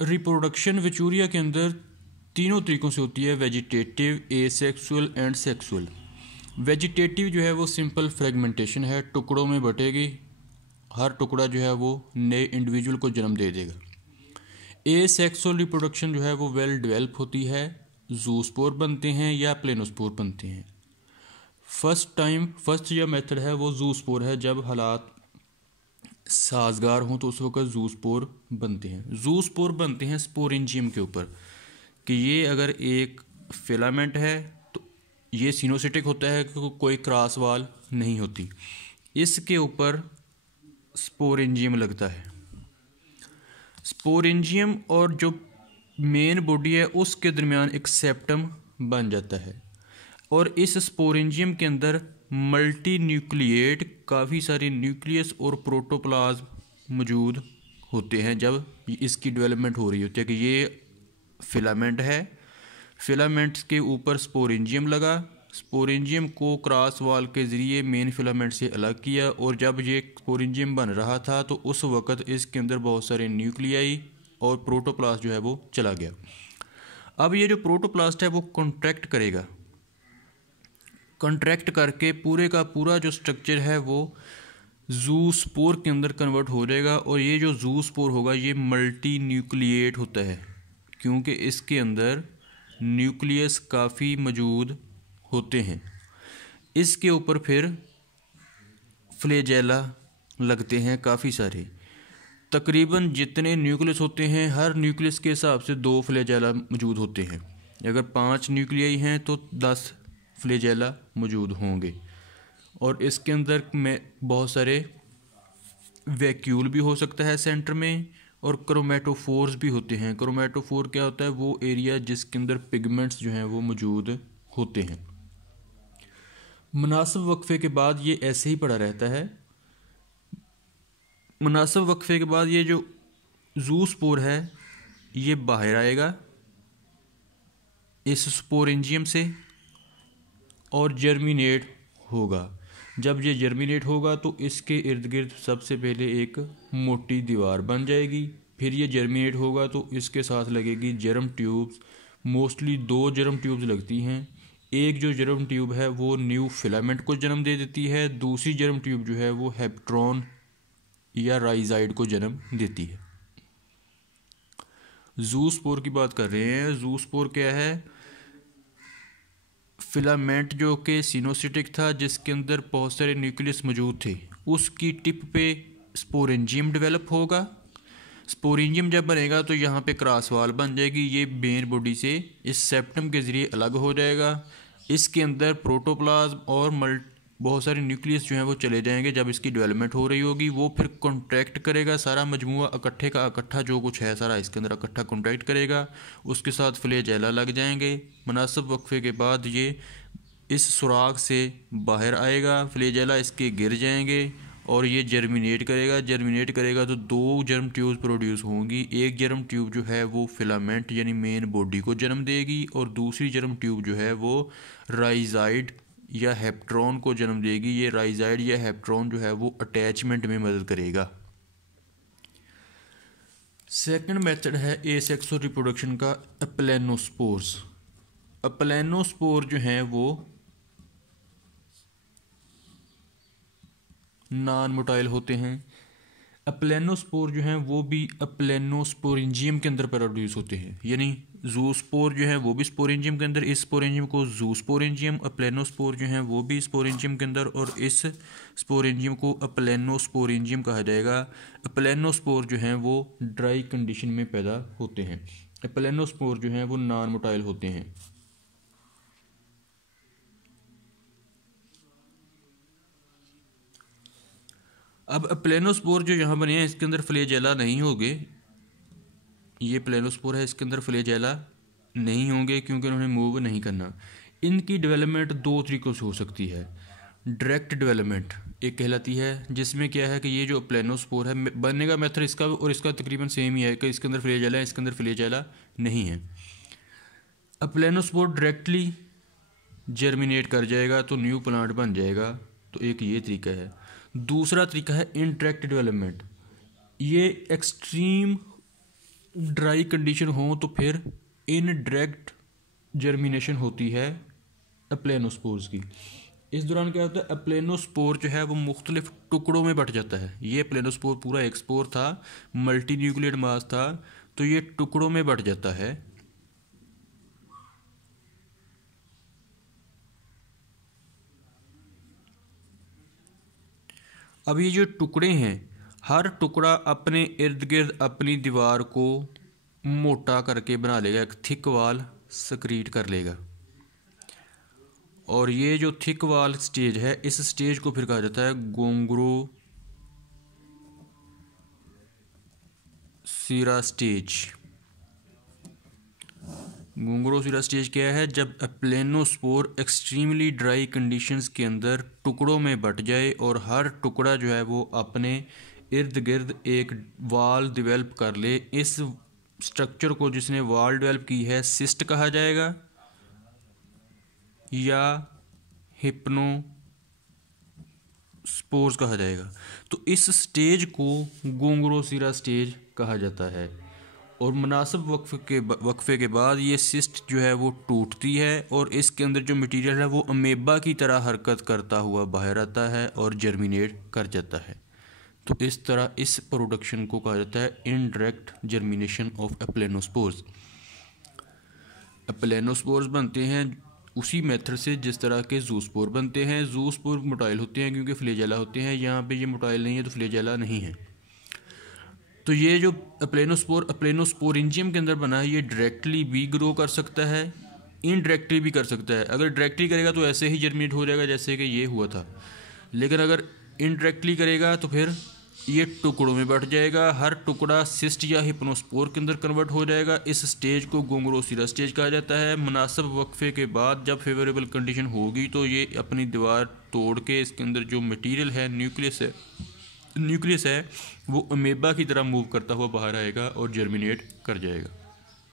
Reproduction विचूरिया के अंदर तीनों तरीक़ों से होती है, vegetative, asexual and sexual. Vegetative जो है वो सिंपल फ्रेगमेंटेशन है, टुकड़ों में बटेगी, हर टुकड़ा जो है वो नए इंडिविजुअल को जन्म दे देगा। एसेक्सुअल रिप्रोडक्शन जो है वो वेल डेवलप होती है, जूस्पोर बनते हैं या प्लेनोस्पोर बनते हैं। फर्स्ट जो मेथड है वो जूस्पोर है, जब हालात साजगार हों तो उस वक्त जूस्पोर बनते हैं। जूस्पोर बनते हैं स्पोरेंजियम के ऊपर, कि ये अगर एक फिलामेंट है तो ये सिनोसिटिक होता है कि कोई क्रॉस वाल नहीं होती, इसके ऊपर स्पोरेंजियम लगता है। स्पोरेंजियम और जो मेन बॉडी है उसके दरमियान एक सेप्टम बन जाता है, और इस स्पोरेंजियम के अंदर मल्टी न्यूक्लिएट काफ़ी सारे न्यूक्लियस और प्रोटोप्लाज्म मौजूद होते हैं जब इसकी डेवलपमेंट हो रही होती है। कि ये फिलामेंट है, फिलामेंट्स के ऊपर स्पोरेंजियम लगा, स्पोरेंजियम को क्रॉस वाल के ज़रिए मेन फिलामेंट से अलग किया, और जब ये स्पोरेंजियम बन रहा था तो उस वक़्त इसके अंदर बहुत सारे न्यूक्लियाई और प्रोटोप्लास्ट जो है वो चला गया। अब ये जो प्रोटोप्लास्ट है वो कॉन्ट्रैक्ट करेगा, कॉन्ट्रैक्ट करके पूरे का पूरा जो स्ट्रक्चर है वो जूस्पोर के अंदर कन्वर्ट हो जाएगा, और ये जो जूस्पोर होगा ये मल्टी न्यूक्लिएट होता है, क्योंकि इसके अंदर न्यूक्लियस काफ़ी मौजूद होते हैं। इसके ऊपर फिर फ्लैजेला लगते हैं काफ़ी सारे, तकरीबन जितने न्यूक्लियस होते हैं हर न्यूक्लियस के हिसाब से 2 फ्लैजेला मौजूद होते हैं। अगर 5 न्यूक्लियाई हैं तो 10 फ्लैजेला मौजूद होंगे, और इसके अंदर में बहुत सारे वैक्यूल भी हो सकता है सेंटर में, और क्रोमेटोफोर्स भी होते हैं। क्रोमेटोफोर क्या होता है? वो एरिया जिसके अंदर पिगमेंट्स जो हैं वो मौजूद होते हैं। मुनासिब वक्फे के बाद ये ऐसे ही पड़ा रहता है। मुनासिब वक्फे के बाद ये जो जूस्पोर है ये बाहर आएगा इस स्पोरेंजियम से और जर्मिनेट होगा। जब ये जर्मिनेट होगा तो इसके इर्द गिर्द सबसे पहले एक मोटी दीवार बन जाएगी, फिर ये जर्मिनेट होगा तो इसके साथ लगेगी germ tubes. Mostly 2 germ tubes लगती हैं। एक जो जर्म ट्यूब है वो न्यू फिलामेंट को जन्म दे देती है, दूसरी जर्म ट्यूब जो है वो हेप्ट्रॉन या राइजाइड को जन्म देती है। जूस्पोर की बात कर रहे हैं। जूस्पोर क्या है? फिलामेंट जो कि सिनोसिटिक था, जिसके अंदर बहुत सारे न्यूक्लियस मौजूद थे, उसकी टिप पे स्पोरेंजियम डेवलप होगा। स्पोरेंजियम जब बनेगा तो यहाँ पे क्रॉस वाल बन जाएगी, ये मेन बॉडी से इस सेप्टम के ज़रिए अलग हो जाएगा। इसके अंदर प्रोटोप्लाज्म और बहुत सारे न्यूक्लियस जो हैं वो चले जाएंगे। जब इसकी डेवलपमेंट हो रही होगी वो फिर कॉन्ट्रैक्ट करेगा, सारा मजमूआ इकट्ठे का इकट्ठा जो कुछ है सारा इसके अंदर इकट्ठा कॉन्ट्रैक्ट करेगा। उसके साथ फ्लैजेला लग जाएंगे। मुनासिब वक्फे के बाद ये इस सुराख से बाहर आएगा, फ्लैजेला इसके गिर जाएंगे और ये जर्मिनेट करेगा। जर्मिनेट करेगा तो 2 जर्म ट्यूब्स प्रोड्यूस होंगी। एक जर्म ट्यूब जो है वो फिलामेंट यानी मेन बॉडी को जन्म देगी, और दूसरी जर्म ट्यूब जो है वो राइजाइड या हेप्ट्रॉन को जन्म देगी। ये राइजाइड या हेप्ट्रॉन जो है वो अटैचमेंट में मदद करेगा। सेकंड मेथड है एसेक्सुअल रिप्रोडक्शन का, अप्लेनोस्पोर्स। अप्लेनोस्पोर जो हैं वो नॉन मोटाइल होते हैं। अप्लेनोस्पोर जो हैं वो भी अप्लेनोस्पोरेंजियम के अंदर प्रोड्यूस होते हैं, यानी जूस्पोर जो है वो भी स्पोरेंजियम के अंदर, इस स्पोरेंजियम को जूस्पोरेंजियम, अप्लेनोस्पोर जो हैं वो भी स्पोरेंजियम के अंदर, और इस स्पोरेंजियम को अप्लेनोस्पोरेंजियम कहा जाएगा। अप्लेनोस्पोर जो हैं वो ड्राई कंडीशन में पैदा होते हैं। अप्लेनोस्पोर जो हैं वो नॉन मोटाइल होते हैं। अब प्लेनोस्पोर जो यहाँ बने हैं इसके अंदर फ्लैजेला नहीं होंगे। ये प्लेनोस्पोर है, इसके अंदर फ्लैजेला नहीं होंगे क्योंकि उन्होंने मूव नहीं करना। इनकी डेवलपमेंट 2 तरीक़ों से हो सकती है। डायरेक्ट डेवलपमेंट एक कहलाती है, जिसमें क्या है कि ये जो प्लेनोस्पोर है बनने का मेथड इसका और इसका तकरीबन सेम ही है कि इसके अंदर फ्लैजेला है, इसके अंदर फ्लैजेला नहीं है। प्लेनोस्पोर डायरेक्टली जर्मिनेट कर जाएगा तो न्यू प्लांट बन जाएगा, तो एक ये तरीका है। दूसरा तरीका है इनडायरेक्ट डेवलपमेंट। ये एक्सट्रीम ड्राई कंडीशन हो तो फिर इनडायरेक्ट जर्मिनेशन होती है एप्लेनोस्पोर्स की। इस दौरान क्या होता है, एप्लेनोस्पोर जो है वो मुख्तलिफ टुकड़ों में बट जाता है। ये एप्लेनोस्पोर पूरा एक स्पोर था, मल्टी न्यूक्लियड मास था, तो ये टुकड़ों में बट जाता है। अब ये जो टुकड़े हैं, हर टुकड़ा अपने इर्द गिर्द अपनी दीवार को मोटा करके बना लेगा, एक थिक वाल सक्रीट कर लेगा। और ये जो थिक वाल स्टेज है, इस स्टेज को फिर कहा जाता है गोंगरोसिरा स्टेज। गोंगरोसिरा स्टेज क्या है, जब एप्लेनोस्पोर एक्सट्रीमली ड्राई कंडीशंस के अंदर टुकड़ों में बट जाए और हर टुकड़ा जो है वो अपने इर्द गिर्द एक वाल डेवलप कर ले। इस स्ट्रक्चर को जिसने वाल डेवलप की है सिस्ट कहा जाएगा या हिप्नोस्पोर्स कहा जाएगा। तो इस स्टेज को गोंगरोसिरा स्टेज कहा जाता है। और मुनासिब वक्फे के बाद ये सिस्ट जो है वो टूटती है और इसके अंदर जो मटेरियल है वो अमेबा की तरह हरकत करता हुआ बाहर आता है और जर्मिनेट कर जाता है। तो इस तरह इस प्रोडक्शन को कहा जाता है इनडायरेक्ट जर्मिनेशन ऑफ एप्लेनोस्पोर्स। एप्लेनोस्पोर्स बनते हैं उसी मेथड से जिस तरह के जूस्पोर बनते हैं। जूस्पोर मोटाइल होते हैं क्योंकि फ्लेजेला होते हैं, यहाँ पे ये मोटाइल नहीं है तो फ्लेजेला नहीं है। तो ये जो एप्लेनोस्पोरेंजियम के अंदर बना है, ये डायरेक्टली भी ग्रो कर सकता है, इनडायरेक्टली भी कर सकता है। अगर डायरेक्टली करेगा तो ऐसे ही जर्मिनेट हो जाएगा जैसे कि ये हुआ था, लेकिन अगर इनडायरेक्टली करेगा तो फिर ये टुकड़ों में बढ़ जाएगा, हर टुकड़ा सिस्ट या हिप्नोस्पोर के अंदर कन्वर्ट हो जाएगा। इस स्टेज को गोंगरोसिरा स्टेज कहा जाता है। मुनासिब वक्फे के बाद जब फेवरेबल कंडीशन होगी तो ये अपनी दीवार तोड़ के इसके अंदर जो मटेरियल है, न्यूक्लियस है वो अमेबा की तरह मूव करता हुआ बाहर आएगा और जर्मिनेट कर जाएगा।